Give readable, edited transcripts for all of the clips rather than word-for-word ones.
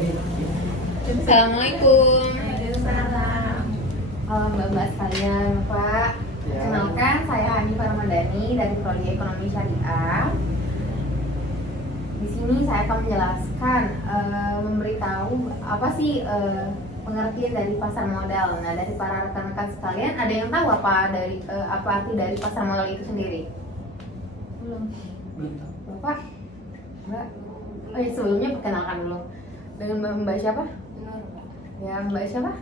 Assalamualaikum. Waalaikumsalam. Mbak-mbak sekalian, Pak. Ya. Kenalkan, saya Hanifah Ramadhani dari Prodi Ekonomi Syariah. Di sini saya akan menjelaskan, memberitahu apa sih pengertian dari pasar modal. Nah, dari para rekan-rekan sekalian, ada yang tahu apa arti dari pasar modal itu sendiri? Belum. Bapak? Mbak? Oh ya, sebelumnya perkenalkan dulu. Dengan Mbak siapa? Ya, Mbak siapa?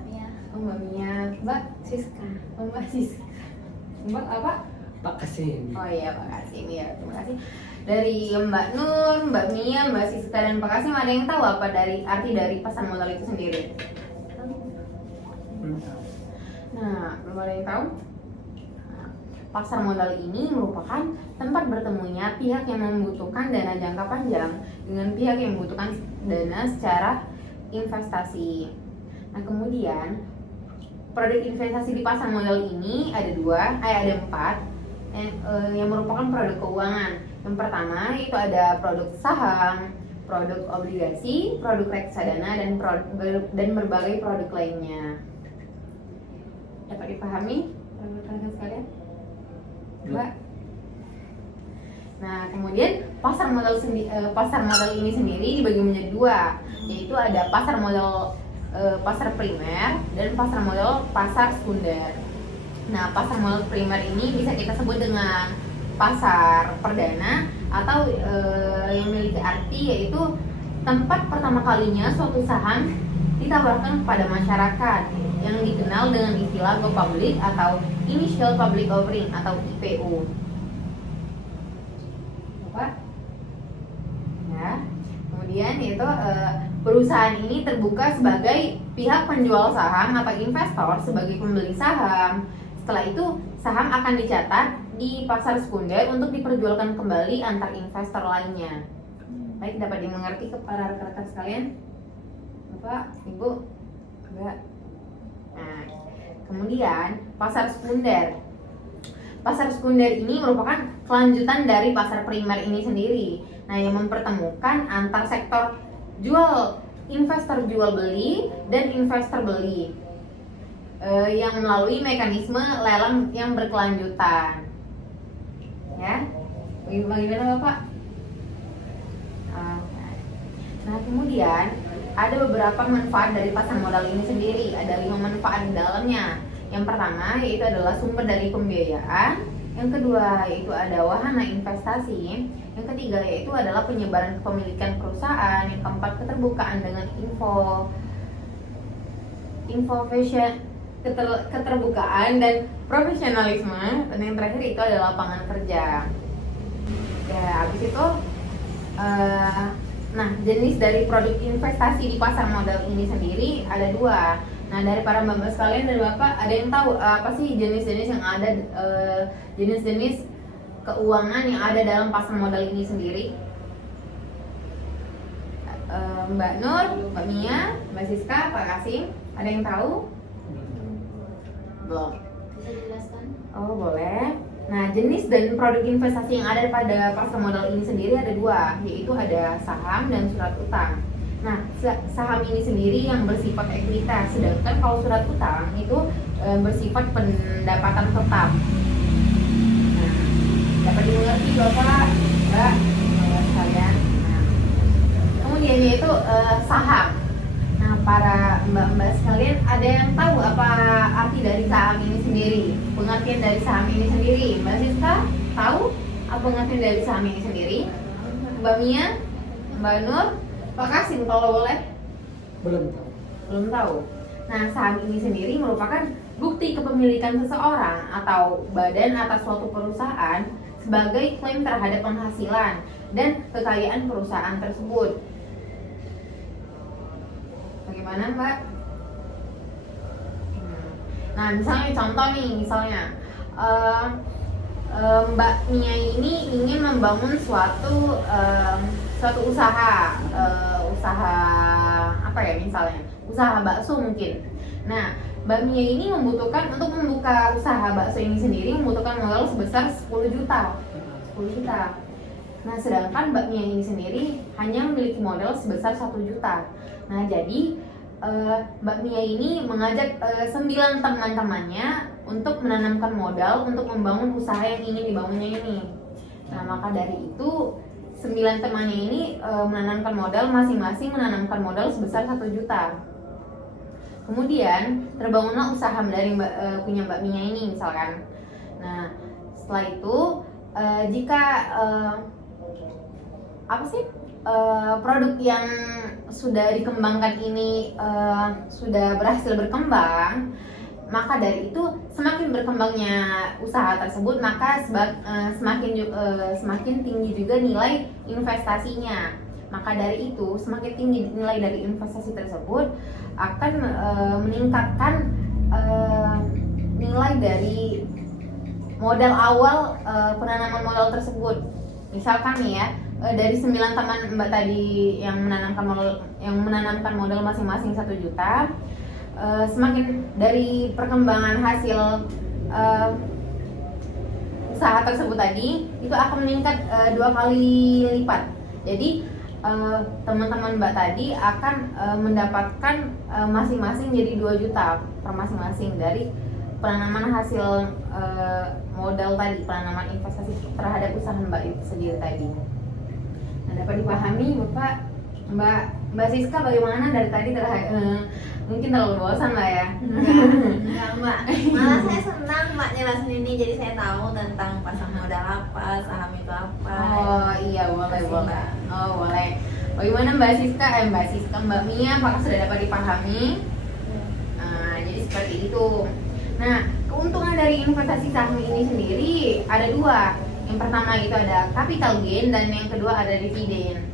Oh, Mbak Mia. Mbak Siska. Oh, Mbak Siska. Mbak apa? Pak Kasim. Oh iya, Pak Kasim ya. Terima kasih. Dari Mbak Nur, Mbak Mia, Mbak Siska dan Pak Kasim, ada yang tahu apa dari arti dari pasar modal itu sendiri? Belum tahu. Nah, belum ada yang tahu? Nah, pasar modal ini merupakan tempat bertemunya pihak yang membutuhkan dana jangka panjang dengan pihak yang membutuhkan dana secara investasi. Nah, kemudian produk investasi di pasar modal ini ada empat yang merupakan produk keuangan. Yang pertama itu ada produk saham, produk obligasi, produk reksadana dan berbagai produk lainnya. Dapat dipahami rekan-rekan sekalian? Mbak? Nah, kemudian pasar modal ini sendiri dibagi menjadi dua, yaitu ada pasar modal pasar primer dan pasar modal pasar sekunder. Nah, pasar modal primer ini bisa kita sebut dengan pasar perdana atau yang memiliki arti yaitu tempat pertama kalinya suatu saham ditawarkan kepada masyarakat yang dikenal dengan istilah go public atau initial public offering atau IPO. Bapak? Ya. Kemudian yaitu perusahaan ini terbuka sebagai pihak penjual saham atau investor sebagai pembeli saham. Setelah itu saham akan dicatat di pasar sekunder untuk diperjualkan kembali antar investor lainnya. Baik, dapat dimengerti para rekan-rekan sekalian? Bapak, Ibu? Enggak? Nah, kemudian pasar sekunder. Pasar sekunder ini merupakan kelanjutan dari pasar primer ini sendiri. Nah, yang mempertemukan antar sektor investor jual beli dan investor beli yang melalui mekanisme lelang yang berkelanjutan. Ya, bagaimana Bapak? Nah, kemudian ada beberapa manfaat dari pasar modal ini sendiri. Ada 5 manfaat di dalamnya. Yang pertama yaitu adalah sumber dari pembiayaan. Yang kedua yaitu ada wahana investasi. Yang ketiga yaitu adalah penyebaran kepemilikan perusahaan. Yang keempat keterbukaan dengan keterbukaan dan profesionalisme. Dan yang terakhir itu adalah lapangan kerja. Ya, habis itu nah, jenis dari produk investasi di pasar modal ini sendiri ada 2. Nah, dari para mbak sekalian dan Bapak, ada yang tahu apa sih jenis-jenis yang ada, jenis-jenis keuangan yang ada dalam pasar modal ini sendiri? Mbak Nur, Mbak Mia, Mbak Siska, Pak Kasim, ada yang tahu? Belum. Bisa dijelaskan? Oh, boleh. Nah, jenis dan produk investasi yang ada pada pasar modal ini sendiri ada 2, yaitu ada saham dan surat utang. Nah, saham ini sendiri yang bersifat ekuitas, sedangkan kalau surat utang itu bersifat pendapatan tetap. Nah, dapat dimengerti Bapak, Mbak, sekalian. Nah, kemudian yaitu saham. Nah, para mbak-mbak sekalian, ada yang tahu apa arti dari saham ini sendiri? Pengertian dari saham ini sendiri? Mbak Siska tahu apa pengertian dari saham ini sendiri? Mbak Mia, Mbak Nur, Pak Kasim kalau boleh? Belum tahu. Belum tahu. Nah, saham ini sendiri merupakan bukti kepemilikan seseorang atau badan atas suatu perusahaan sebagai klaim terhadap penghasilan dan kekayaan perusahaan tersebut. Bagaimana, Mbak? Nah, misalnya contoh nih, Mbak Mia ini ingin membangun suatu usaha apa ya, misalnya usaha bakso mungkin. Nah, Mbak Mia ini membutuhkan untuk membuka usaha bakso ini sendiri membutuhkan modal sebesar 10 juta. Nah, sedangkan Mbak Mia ini sendiri hanya memiliki modal sebesar 1 juta. Nah, jadi Mbak Mia ini mengajak 9 teman-temannya untuk menanamkan modal untuk membangun usaha yang ingin dibangunnya ini. Nah, maka dari itu 9 temannya ini menanamkan modal, masing-masing menanamkan modal sebesar 1 juta. Kemudian terbangunlah usaha dari punya Mbak Mia ini misalkan. Nah, setelah itu jika produk yang sudah dikembangkan ini sudah berhasil berkembang, maka dari itu semakin berkembangnya usaha tersebut, maka semakin tinggi juga nilai investasinya. Maka dari itu semakin tinggi nilai dari investasi tersebut akan meningkatkan nilai dari modal awal penanaman modal tersebut. Misalkan nih ya, dari 9 teman Mbak tadi yang menanamkan modal masing-masing 1 juta, semakin dari perkembangan hasil usaha tersebut tadi itu akan meningkat 2 kali lipat. Jadi teman-teman Mbak tadi akan mendapatkan masing-masing jadi 2 juta per masing-masing dari penanaman hasil modal tadi, penanaman investasi terhadap usaha Mbak itu sendiri tadi. Nah, dapat dipahami Bapak, Mbak Siska bagaimana dari tadi mungkin terlalu bosan Mbak ya? Enggak Mbak, malah saya senang Mbak jelasin ini, jadi saya tahu tentang pasang modal apa, saham itu apa. Oh iya, boleh. Oh boleh. Bagaimana Mbak Mbak Mia, apakah sudah dapat dipahami? Nah, jadi seperti itu. Nah, keuntungan dari investasi saham ini sendiri ada 2. Yang pertama itu ada capital gain dan yang kedua ada dividen.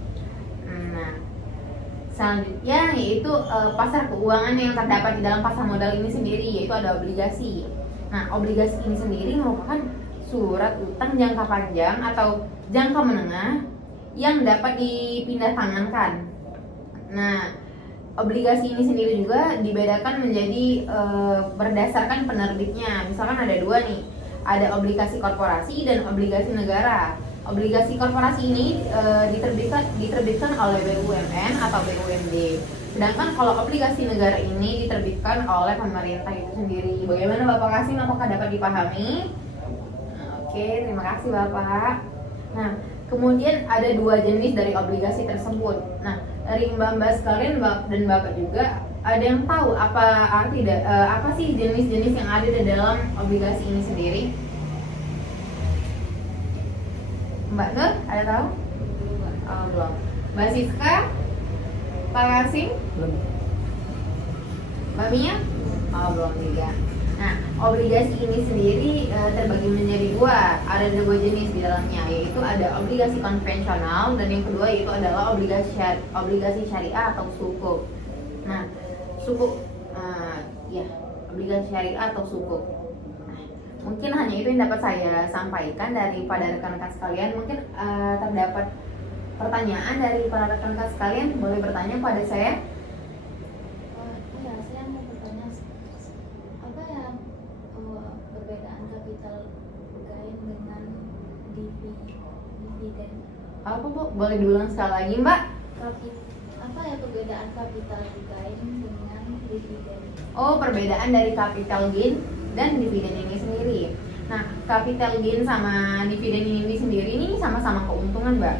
Nah, selanjutnya yaitu pasar keuangan yang terdapat di dalam pasar modal ini sendiri, yaitu ada obligasi. Nah, obligasi ini sendiri merupakan surat utang jangka panjang atau jangka menengah yang dapat dipindah tangankan. Nah, obligasi ini sendiri juga dibedakan menjadi berdasarkan penerbitnya. Misalkan ada 2 nih, ada obligasi korporasi dan obligasi negara. Obligasi korporasi ini diterbitkan oleh BUMN atau BUMD. Sedangkan kalau obligasi negara ini diterbitkan oleh pemerintah itu sendiri. Bagaimana Bapak Kasim, apakah dapat dipahami? Oke, terima kasih Bapak. Nah, kemudian ada 2 jenis dari obligasi tersebut. Nah, dari Mbak sekalian dan Bapak juga ada yang tahu apa sih jenis-jenis yang ada di dalam obligasi ini sendiri? Mbak Nur, ada tahu? Oh, belum. Mbak Siska, Pak Kasim, Belum. Mbak Mia? Oh, belum juga. Nah, obligasi ini sendiri terbagi menjadi 2. Ada 2 jenis di dalamnya, yaitu ada obligasi konvensional dan yang kedua yaitu adalah obligasi syariah atau sukuk. Nah, sukuk, obligasi syariah atau sukuk. Nah, mungkin hanya itu yang dapat saya sampaikan daripada rekan-rekan sekalian. Mungkin terdapat pertanyaan dari para rekan-rekan sekalian, boleh bertanya pada saya. Iya, saya mau bertanya apa ya perbedaan capital gain dengan dividen? Apa Bu? Boleh diulang sekali lagi Mbak? Apa ya perbedaan capital gain dengan dividen? Oh, perbedaan dari capital gain dan dividen ini sendiri. Nah, capital gain sama dividen ini sendiri ini sama-sama keuntungan, Mbak.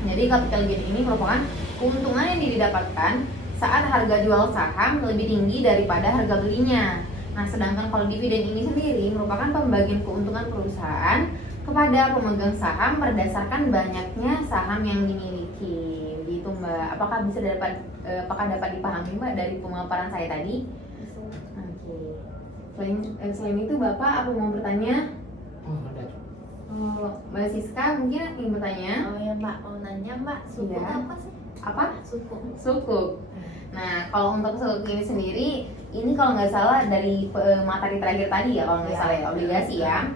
Jadi capital gain ini merupakan keuntungan yang didapatkan saat harga jual saham lebih tinggi daripada harga belinya. Nah, sedangkan kalau dividen ini sendiri merupakan pembagian keuntungan perusahaan kepada pemegang saham berdasarkan banyaknya saham yang dimiliki. Gitu, Mbak. Apakah dapat dipahami, Mbak, dari pemaparan saya tadi? Oke. Selain itu, Bapak apa mau bertanya? Oh, ada. Mbak Siska mungkin ingin bertanya? Oh ya Mbak, mau nanya Mbak, suku Iya. apa sih? Apa? Suku. Sukuk. Nah, kalau untuk sukuk ini sendiri, ini kalau nggak salah dari materi terakhir tadi ya, kalau nggak salah ya, obligasi ya.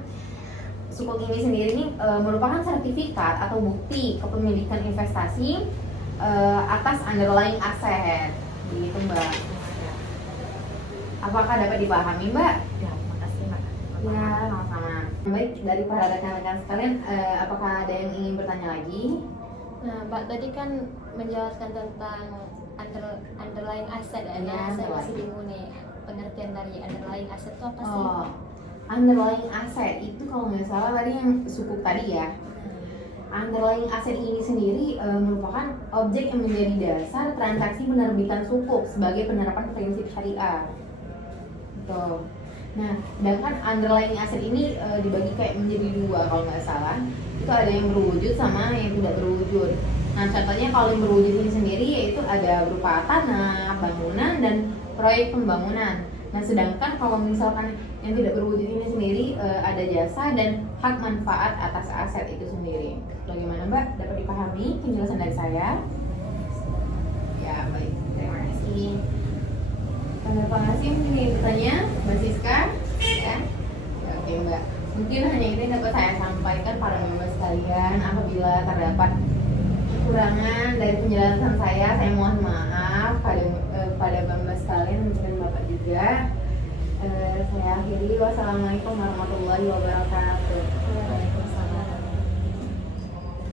Sukuk ini sendiri ini merupakan sertifikat atau bukti kepemilikan investasi atas underlying aset, gitu Mbak. Apakah dapat dipahami Mbak? Ya, makasih Mbak. Ya, sama-sama. Baik, dari para rekan-rekan sekalian, apakah ada yang ingin bertanya lagi? Nah, Mbak tadi kan menjelaskan tentang underlying asset ya. Iya, Nah, saya underlying. masih bingung nih pengertian dari underlying asset itu apa sih? Oh, underlying asset itu kalau nggak salah tadi yang sukuk tadi ya. Underlying asset ini sendiri merupakan objek yang menjadi dasar transaksi penerbitan sukuk sebagai penerapan prinsip syariah. Gitu. Nah, sedangkan underlying asset ini dibagi kayak menjadi dua kalau nggak salah. Itu ada yang berwujud sama yang tidak berwujud. Nah, contohnya kalau yang berwujud ini sendiri yaitu ada berupa tanah, bangunan, dan proyek pembangunan. Nah, sedangkan kalau misalkan yang tidak berwujud ini sendiri ada jasa dan hak manfaat atas aset itu sendiri. Bagaimana Mbak? Dapat dipahami penjelasan dari saya? Ya, baik. Terima kasih. Terima kasih mungkin yang bertanya, Mbak Siska, ya. Ya, oke Mbak. Mungkin hanya itu yang dapat saya sampaikan para member sekalian. Apabila terdapat kekurangan dari penjelasan saya mohon maaf pada member sekalian dan Bapak juga. Saya akhiri. Wassalamualaikum warahmatullahi wabarakatuh. Waalaikumsalam.